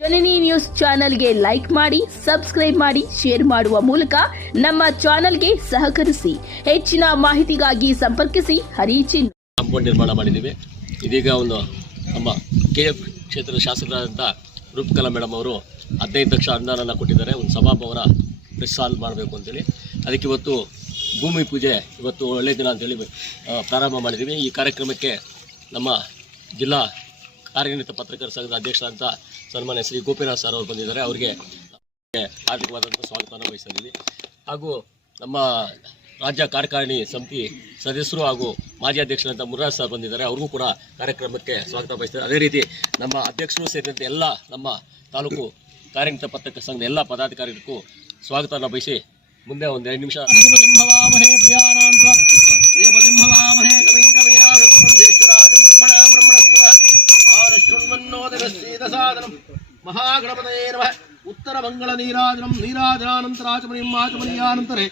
ಜನನಿ news ಚಾನೆಲ್ಗೆ like ಮಾಡಿ, subscribe ಮಾಡಿ, ಶೇರ್ ಮಾಡುವ ಮೂಲಕ ನಮ್ಮ ಚಾನೆಲ್ಗೆ ಸಹಕರಿಸಿ. ಹೆಚ್ಚಿನ ಮಾಹಿತಿಗಾಗಿ ಸಂಪರ್ಕಿಸಿ ಹರಿಚಿನ್. ಕಾಂಪೌಂಡ್ ನಿರ್ಮಾಣ ಮಾಡಿದ್ದೀವಿ. ಇದೀಗ ಒಂದು ನಮ್ಮ ಕೆಎಫ್ ಕ್ಷೇತ್ರದ ಶಾಸಕರಾದಂಥ ರೂಪಕಲಾ ಮೇಡಮ್ ಅವರು 15 ಲಕ್ಷ ಅನುದಾನ ಕೊಟ್ಟಿದ್ದಾರೆ. ಒಂದು ಸಭಾಭವನ ಪ್ರೆಸ್ ಹಾಲ್ ಮಾಡಬೇಕು ಅಂತೇಳಿ ಅದಕ್ಕೆ ಇವತ್ತು ಭೂಮಿ ಪೂಜೆ ಇವತ್ತು ಒಳ್ಳೆಯ ದಿನ ಅಂತೇಳಿ ಪ್ರಾರಂಭ ಮಾಡಿದ್ದೀವಿ. ಈ ಕಾರ್ಯಕ್ರಮಕ್ಕೆ ನಮ್ಮ ಜಿಲ್ಲಾ ಕಾರ್ಯನಿರತ ಪತ್ರಕರ್ತರ ಸಂಘದ ಅಧ್ಯಕ್ಷರಾದಂಥ ಸನ್ಮಾನ್ಯ ಶ್ರೀ ಗೋಪಿನಾಥ್ ಸರ್ ಅವರು ಬಂದಿದ್ದಾರೆ. ಅವರಿಗೆ ಹಾರ್ದಿಕವಾದಂಥ ಸ್ವಾಗತವನ್ನು ವಹಿಸಿದ್ದೀವಿ. ಹಾಗೂ ನಮ್ಮ ರಾಜ್ಯ ಕಾರ್ಯಕಾರಿಣಿ ಸಮಿತಿ ಸದಸ್ಯರು ಹಾಗೂ ಮಾಜಿ ಅಧ್ಯಕ್ಷರಾದಂಥ ಮುರಾಜ್ ಸರ್ ಬಂದಿದ್ದಾರೆ. ಅವ್ರಿಗೂ ಕೂಡ ಕಾರ್ಯಕ್ರಮಕ್ಕೆ ಸ್ವಾಗತ ಬಯಸ್ತಾರೆ. ಅದೇ ರೀತಿ ನಮ್ಮ ಅಧ್ಯಕ್ಷರು ಸೇರಿದಂತೆ ಎಲ್ಲ ನಮ್ಮ ತಾಲೂಕು ಕಾರ್ಯನಿರತ ಪತ್ರಕರ್ತರ ಸಂಘದ ಎಲ್ಲ ಪದಾಧಿಕಾರಿಗಳಿಗೂ ಸ್ವಾಗತವನ್ನು ಬಯಸಿ ಮುಂದೆ ಒಂದು 2 ನಿಮಿಷ ಮಹಾಗಣಪತಯೇ ನಮಃ. ಉತ್ತರ ಮಂಗಳ ನೀರಾಜನಂ ನೀರಾಜನಾನಂತರಾಚಮನಿಯಾಚಮನಿಯಾನಂತರೇ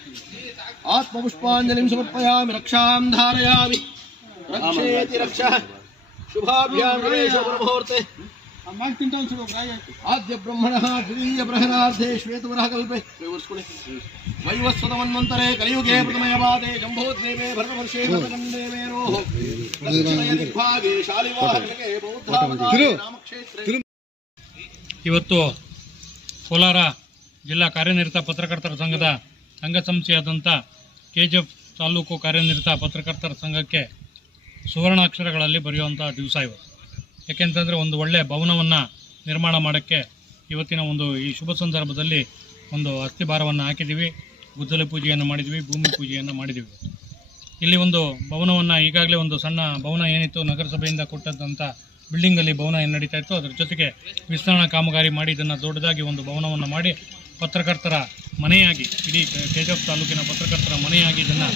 ಆತ್ಮಪುಷ್ಪಾಂಜಲಿಂ ಸಮರ್ಪಯಾಮಿ. ರಕ್ಷಾಂ ಧಾರಯಾಮಿ ರಕ್ಷೇತಿ ರಕ್ಷಾ ಶುಭಾಭ್ಯಾಂ ಗಣೇಶ ಮುಹೂರ್ತೆ ಆದ್ಯ ಬ್ರಹ್ಮಣಃ ದ್ವಿತೀಯ ಪ್ರಹರಾರ್ಧೆ ಶ್ವೇತವರಃ ಕಲ್ಪೆ ವೈವಸ್ವತಮನ್ವಂತರೆ ಕಲಿಯುಗೆ ಪ್ರಥಮಯವಾದೆ ಜಂಬೋದ್ವೇವೆ ಭರತವರ್ಷೇ ಭರತಖಂಡೇ ರೋಹ ದಕ್ಷಿಣಯದಿಗ್ಭಾಗೆ ಶಾಲಿವಾಹನಗೆ ಬೌದ್ಧಾವತಾರೇ ರಾಮಕ್ಷೇತ್ರೇ. ಇವತ್ತು ಕೋಲಾರ ಜಿಲ್ಲಾ ಕಾರ್ಯನಿರತ ಪತ್ರಕರ್ತರ ಸಂಘದ ಅಂಗಸಂಸ್ಥೆಯಾದಂಥ ಕೆಜಿಎಫ್ ತಾಲೂಕು ಕಾರ್ಯನಿರತ ಪತ್ರಕರ್ತರ ಸಂಘಕ್ಕೆ ಸುವರ್ಣಾಕ್ಷರಗಳಲ್ಲಿ ಬರೆಯುವಂಥ ದಿವಸ ಇವತ್ತು. ಯಾಕೆಂತಂದರೆ ಒಂದು ಒಳ್ಳೆಯ ಭವನವನ್ನು ನಿರ್ಮಾಣ ಮಾಡೋಕ್ಕೆ ಇವತ್ತಿನ ಒಂದು ಈ ಶುಭ ಸಂದರ್ಭದಲ್ಲಿ ಒಂದು ಅಸ್ಥಿಭಾರವನ್ನು ಹಾಕಿದ್ದೀವಿ. ಗುದ್ದಲಿ ಪೂಜೆಯನ್ನು ಮಾಡಿದ್ವಿ, ಭೂಮಿ ಪೂಜೆಯನ್ನು ಮಾಡಿದ್ದೀವಿ. ಇಲ್ಲಿ ಒಂದು ಭವನವನ್ನು ಈಗಾಗಲೇ ಒಂದು ಸಣ್ಣ ಭವನ ಏನಿತ್ತು ನಗರಸಭೆಯಿಂದ ಕೊಟ್ಟಂಥ ಬಿಲ್ಡಿಂಗಲ್ಲಿ ಭವನ ಏನು ನಡೀತಾ ಇತ್ತು, ಅದರ ಜೊತೆಗೆ ವಿಸ್ತರಣಾ ಕಾಮಗಾರಿ ಮಾಡಿ ಇದನ್ನು ದೊಡ್ಡದಾಗಿ ಒಂದು ಭವನವನ್ನು ಮಾಡಿ ಪತ್ರಕರ್ತರ ಮನೆಯಾಗಿ ಇಡೀ ಕೆಜಿಎಫ್ ತಾಲೂಕಿನ ಪತ್ರಕರ್ತರ ಮನೆಯಾಗಿ ಇದನ್ನು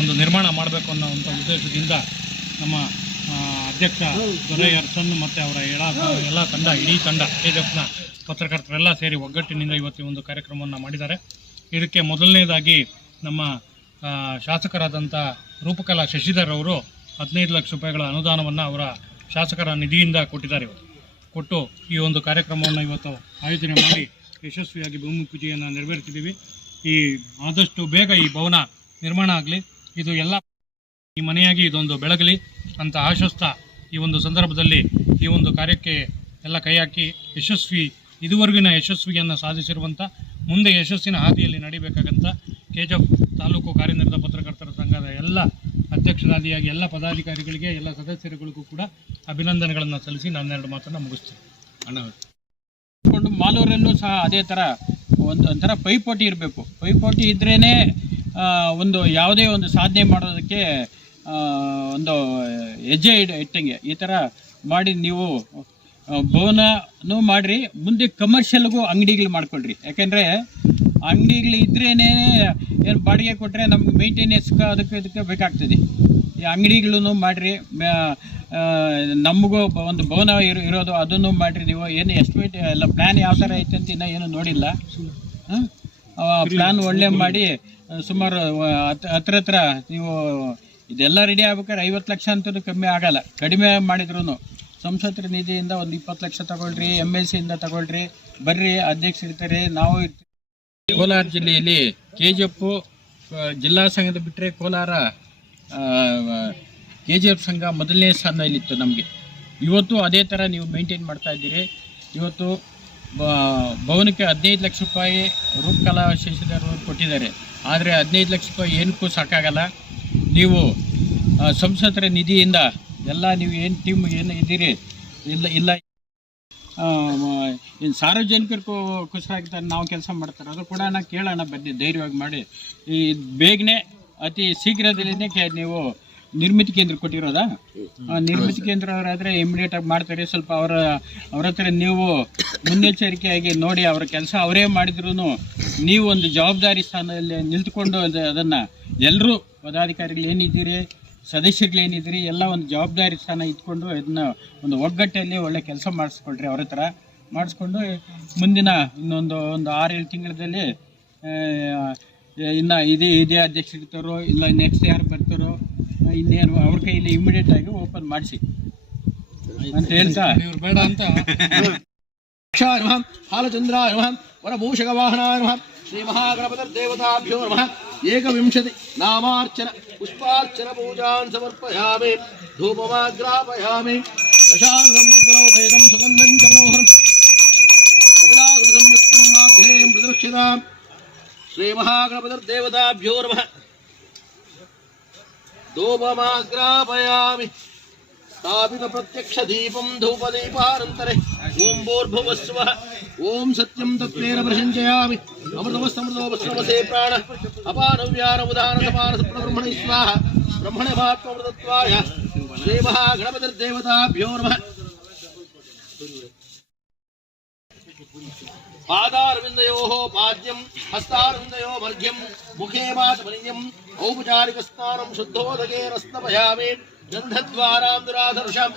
ಒಂದು ನಿರ್ಮಾಣ ಮಾಡಬೇಕು ಅನ್ನೋವಂಥ ಉದ್ದೇಶದಿಂದ ನಮ್ಮ ಅಧ್ಯಕ್ಷ ದೊರೆ ಅರ್ಸನ್ ಮತ್ತು ಅವರ ಎಲ್ಲ ತಂಡ ಇಡೀ ತಂಡ ಕೆಜಿಎಫ್ನ ಪತ್ರಕರ್ತರೆಲ್ಲ ಸೇರಿ ಒಗ್ಗಟ್ಟಿನಿಂದ ಇವತ್ತು ಒಂದು ಕಾರ್ಯಕ್ರಮವನ್ನು ಮಾಡಿದ್ದಾರೆ. ಇದಕ್ಕೆ ಮೊದಲನೇದಾಗಿ ನಮ್ಮ ಶಾಸಕರಾದಂಥ ರೂಪಕಲಾ ಶಶಿಧರ್ ಅವರು 15 ಲಕ್ಷ ರೂಪಾಯಿಗಳ ಅನುದಾನವನ್ನು ಅವರ ಶಾಸಕರ ನಿಧಿಯಿಂದ ಕೊಟ್ಟಿದ್ದಾರೆ. ಕೊಟ್ಟು ಈ ಒಂದು ಕಾರ್ಯಕ್ರಮವನ್ನು ಇವತ್ತು ಆಯೋಜನೆ ಮಾಡಿ ಯಶಸ್ವಿಯಾಗಿ ಭೂಮಿ ಪೂಜೆಯನ್ನು ನೆರವೇರಿಸಿದ್ದೀವಿ. ಈ ಆದಷ್ಟು ಬೇಗ ಈ ಭವನ ನಿರ್ಮಾಣ ಆಗಲಿ, ಇದು ಎಲ್ಲ ಈ ಮನೆಯಾಗಿ ಇದೊಂದು ಬೆಳಗಲಿ ಅಂತ ಆಶಿಸ್ತಾ ಈ ಒಂದು ಸಂದರ್ಭದಲ್ಲಿ ಈ ಒಂದು ಕಾರ್ಯಕ್ಕೆ ಎಲ್ಲ ಕೈ ಹಾಕಿ ಇದುವರೆಗಿನ ಯಶಸ್ವಿಯನ್ನು ಸಾಧಿಸಿರುವಂಥ ಮುಂದೆ ಯಶಸ್ಸಿನ ಹಾದಿಯಲ್ಲಿ ನಡೀಬೇಕಾಗಂತ ಕೆಜಿಎಫ್ ತಾಲೂಕು ಕಾರ್ಯನಿರತ ಪತ್ರಕರ್ತರ ಸಂಘದ ಎಲ್ಲ ಅಧ್ಯಕ್ಷರಾದಿಯಾಗಿ ಎಲ್ಲ ಪದಾಧಿಕಾರಿಗಳಿಗೆ ಎಲ್ಲ ಸದಸ್ಯರುಗಳಿಗೂ ಕೂಡ ಅಭಿನಂದನೆಗಳನ್ನು ಸಲ್ಲಿಸಿ ನಾನು 2 ಮಾತನ್ನು ಮುಗಿಸ್ತೀನಿ. ಮಾಲೂರಲ್ಲೂ ಸಹ ಅದೇ ಥರ ಒಂಥರ ಪೈಪೋಟಿ ಇರಬೇಕು. ಪೈಪೋಟಿ ಇದ್ರೇ ಒಂದು ಯಾವುದೇ ಒಂದು ಸಾಧನೆ ಮಾಡೋದಕ್ಕೆ ಒಂದು ಹೆಜ್ಜೆ ಇಟ್ಟಂಗೆ ಈ ಥರ ಮಾಡಿ ನೀವು ಭವನನೂ ಮಾಡಿರಿ, ಮುಂದೆ ಕಮರ್ಷಿಯಲ್ಗೂ ಅಂಗಡಿಗಳು ಮಾಡ್ಕೊಳ್ರಿ. ಯಾಕೆಂದರೆ ಅಂಗಡಿಗಳು ಇದ್ರೇ ಏನು ಬಾಡಿಗೆ ಕೊಟ್ಟರೆ ನಮ್ಗೆ ಮೇಂಟೆನೆನ್ಸ್ಗೆ ಅದಕ್ಕೆ ಬೇಕಾಗ್ತದೆ. ಈ ಅಂಗಡಿಗಳನ್ನು ಮಾಡಿರಿ, ನಮಗೂ ಒಂದು ಭವನ ಇರೋದು ಅದನ್ನು ಮಾಡಿರಿ. ನೀವು ಏನು ಎಸ್ಟಿಮೇಟ್ ಎಲ್ಲ ಪ್ಲ್ಯಾನ್ ಯಾವ ಥರ ಐತೆ ಅಂತ ಇನ್ನೂ ಏನು ನೋಡಿಲ್ಲ. ಪ್ಲ್ಯಾನ್ ಒಳ್ಳೆ ಮಾಡಿ ಸುಮಾರು ಹತ್ರ ನೀವು ಇದೆಲ್ಲ ರೆಡಿ ಆಗ್ಬೇಕಾದ್ರೆ 50 ಲಕ್ಷ ಅಂತೂ ಕಮ್ಮಿ ಆಗಲ್ಲ. ಕಡಿಮೆ ಮಾಡಿದ್ರು ಸಂಸದರ ನಿಧಿಯಿಂದ ಒಂದು 20 ಲಕ್ಷ ತಗೊಳ್ರಿ, MLCಯಿಂದ ತಗೊಳ್ರಿ, ಬರ್ರಿ, ಅಧ್ಯಕ್ಷರಿರ್ತಾರೆ, ನಾವು ಇರ್ತೀವಿ. ಕೋಲಾರ ಜಿಲ್ಲೆಯಲ್ಲಿ ಕೆಜಿಎಫ್ ಜಿಲ್ಲಾ ಸಂಘದ ಬಿಟ್ಟರೆ ಕೋಲಾರ ಕೆಜಿಎಫ್ ಸಂಘ ಮೊದಲನೇ ಸ್ಥಾನದಲ್ಲಿತ್ತು ನಮಗೆ. ಇವತ್ತು ಅದೇ ಥರ ನೀವು ಮೇಂಟೈನ್ ಮಾಡ್ತಾ ಇದ್ದೀರಿ. ಇವತ್ತು ಭವನಕ್ಕೆ 15 ಲಕ್ಷ ರೂಪಾಯಿ ರೂಪಕಲಾ ಶಶಿಧರ್ ಅವರು ಕೊಟ್ಟಿದ್ದಾರೆ. ಆದರೆ 15 ಲಕ್ಷ ರೂಪಾಯಿ ಏನಕ್ಕೂ ಸಾಕಾಗಲ್ಲ. ನೀವು ಸಂಸದರ ನಿಧಿಯಿಂದ ಎಲ್ಲ ನೀವು ಏನು ಟೀಮ್ ಏನು ಇದ್ದೀರಿ ಇಲ್ಲ ಇನ್ನು ಸಾರ್ವಜನಿಕರಿಗೋಸ್ಕರ ನಾವು ಕೆಲಸ ಮಾಡ್ತಾರೆ, ಅದು ಕೂಡ ಕೇಳೋಣ, ಬನ್ನಿ ಧೈರ್ಯವಾಗಿ ಮಾಡಿ. ಈ ಬೇಗನೆ ಅತಿ ಶೀಘ್ರದಲ್ಲೇ ನೀವು ನಿರ್ಮಿತಿ ಕೇಂದ್ರ ಕೊಟ್ಟಿರೋದಾ? ನಿರ್ಮಿತಿ ಕೇಂದ್ರ ಅವರಾದರೆ ಇಮಿಡಿಯೇಟಾಗಿ ಮಾಡ್ತಾರೆ. ಸ್ವಲ್ಪ ಅವ್ರ ಹತ್ರ ನೀವು ಮುನ್ನೆಚ್ಚರಿಕೆಯಾಗಿ ನೋಡಿ, ಅವರ ಕೆಲಸ ಅವರೇ ಮಾಡಿದ್ರು ನೀವು ಒಂದು ಜವಾಬ್ದಾರಿ ಸ್ಥಾನದಲ್ಲಿ ನಿಂತ್ಕೊಂಡು ಅದನ್ನು ಎಲ್ಲರೂ ಪದಾಧಿಕಾರಿಗಳು ಏನಿದ್ದೀರಿ, ಸದಸ್ಯರುಗಳೇನಿದ್ದೀರಿ, ಎಲ್ಲ ಒಂದು ಜವಾಬ್ದಾರಿ ಸ್ಥಾನ ಇಟ್ಕೊಂಡು ಇದನ್ನು ಒಂದು ಒಗ್ಗಟ್ಟಲ್ಲಿ ಒಳ್ಳೆ ಕೆಲಸ ಮಾಡಿಸ್ಕೊಳ್ರಿ. ಅವ್ರ ಹತ್ರ ಮಾಡಿಸ್ಕೊಂಡು ಮುಂದಿನ ಇನ್ನೊಂದು 6-7 ತಿಂಗಳಲ್ಲಿ ಇನ್ನು ಇದೇ ಅಧ್ಯಕ್ಷರಿರ್ತಾರೋ ಇಲ್ಲ ನೆಕ್ಸ್ಟ್ ಯಾರು ಬರ್ತಾರೋ ಇನ್ನೇನು ಅವ್ರ ಕೈಯಲ್ಲಿ ಇಮಿಡಿಯೇಟ್ ಆಗಿ ಓಪನ್ ಮಾಡಿಸಿ ಅಂತ ಹೇಳ್ತಾ ಬೇಡ ಅಂತ क्षाय नमः हालचंद्राय नमः वरभूषगवाहनाय नमः श्रीमहागणपतिर्देवताभ्यो नमः 21 नामार्चन पुष्पार्चन पूजान् समर्पयामि धूपमाग्रापयामि दशांगं गुरोपेदं सुगन्धं च मनोहरं कपिलाकृतसंयुक्तं माघ्रें प्रदक्षिणां श्रीमहागणपतिर्देवताभ्यो नमः धूपमाग्रापयामि स्थापित प्रत्यक्ष दीपं धूपदीपानन्तरे ओं भूर्भुवस्सुवः ओं सत्यं तत्तेन प्रसिञ्चयामि अमृतमस्तमृतोपस्रवसे प्राण अपानव्यानमुदानसमानसप्रणब्रह्मणे स्वाहा ब्रह्मणे महात्ममृतत्वाय श्रीमहागणपतिर्देवताभ्यो नमः पादारविन्दयोः पाद्यं हस्तारविन्दयोः मर्घ्यं मुखे मातमनीयम् औपचारिकस्नानं शुद्धोदकेन स्नापयामि गन्धद्वारां दुराधर्षां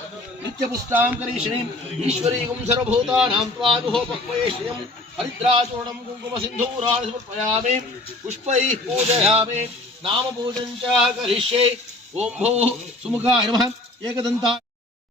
नित्यपुष्टां करीषिणीम् ईश्वरीगुं सर्वभूतानां त्वानुहोपक्वयेष्यं हरिद्राचूर्णं कुङ्कुमसिन्धूराणि समर्पयामि पुष्पैः पूजयामि नामपूजं च करिष्ये ओं भूः सुमुखाय नमः एकदन्ता